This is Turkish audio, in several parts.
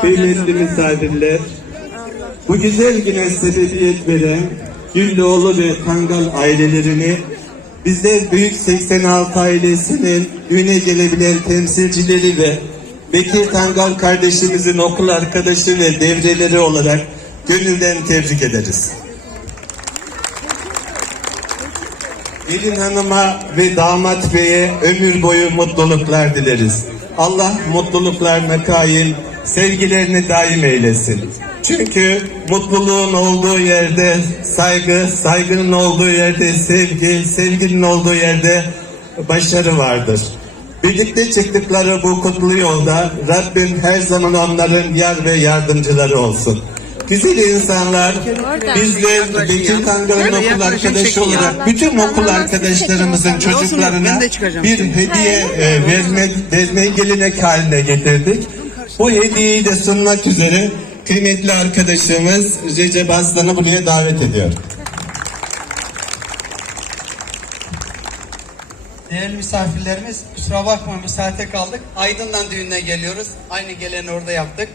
kıymetli misafirler, bu güzel güne sebebiyet veren Güllüoğlu ve Kangal ailelerini bizler Büyük 86 ailesinin düğüne gelebilen temsilcileri ve Bekir Kangal kardeşimizin okul arkadaşı ve devreleri olarak gönülden tebrik ederiz. Gelin hanıma ve damat beye ömür boyu mutluluklar dileriz. Allah mutluluklarına kail, sevgilerini daim eylesin. Çünkü mutluluğun olduğu yerde saygı, saygının olduğu yerde sevgi, sevginin olduğu yerde başarı vardır. Birlikte çıktıkları bu kutlu yolda Rabbim her zaman onların yar ve yardımcıları olsun. Güzel insanlar, bizler Bekir Kangal'ın okul arkadaşı olarak bütün okul arkadaşlarımızın çocuklarına bir hediye vermek, vermeyi gelenek haline getirdik. Bu hediyeyi de sunmak üzere kıymetli arkadaşımız Recep Aslan'ı buraya davet ediyor. Değerli misafirlerimiz kusura bakmayın bir saate kaldık. Aydın'dan düğüne geliyoruz. Aynı geleni orada yaptık.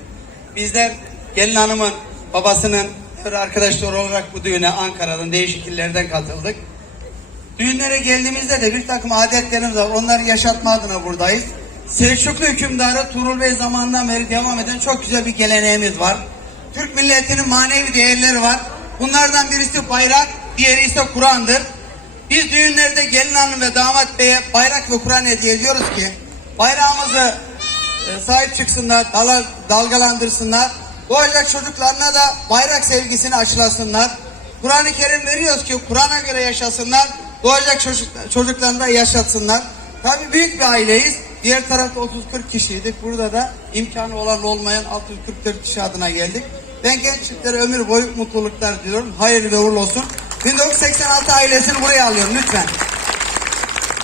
Bizler gelin hanımın babasının diğer arkadaşları olarak bu düğüne Ankara'dan değişik illerden katıldık. Düğünlere geldiğimizde de bir takım adetlerimiz var. Onları yaşatma adına buradayız. Selçuklu hükümdarı Tuğrul Bey zamanından beri devam eden çok güzel bir geleneğimiz var. Türk milletinin manevi değerleri var. Bunlardan birisi bayrak, diğeri ise Kur'an'dır. Biz düğünlerde gelin hanım ve damat beye bayrak ve Kur'an hediye ediyoruz ki bayrağımızı e, sahip çıksınlar, dala- dalgalandırsınlar. Doğacak çocuklarına da bayrak sevgisini aşılasınlar. Kur'an-ı Kerim veriyoruz ki Kur'an'a göre yaşasınlar. Doğacak çocuk, çocuklarını da yaşatsınlar. Tabii büyük bir aileyiz. Diğer tarafta 30-40 kişiydik. Burada da imkanı olan olmayan 644 kişi adına geldik. Ben gençliklere ömür boyu mutluluklar diliyorum. Hayırlı ve uğurlu olsun. 1986 ailesini buraya alıyorum lütfen.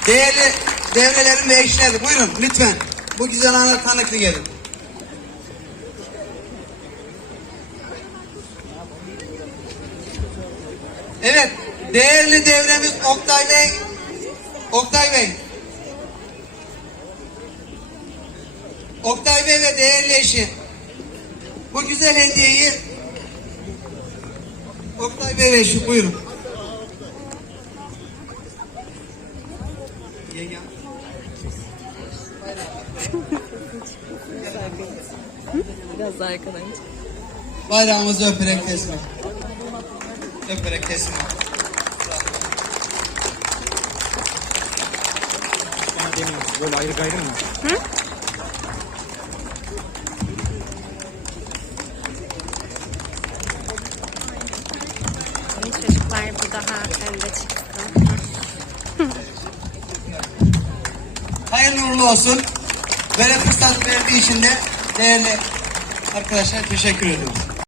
Değerli devrelerin ve eşleri buyurun lütfen. Bu güzel ana tanıklı gelin. Evet, değerli devremiz Oktay Bey. Oktay Bey. Oktay Bey ve değerli eşi. Bu güzel hediyeyi Oktay Bey ve eşi buyurun. Biraz önce. Bayrağımızı öperek teslim. et. Öperek teslim. et. Böyle ayrı gayrı mı? Çocuklar bu daha önde çıksın. Hayırlı uğurlu olsun. Böyle fırsat verdiği için de değerli arkadaşlar teşekkür ediyorum.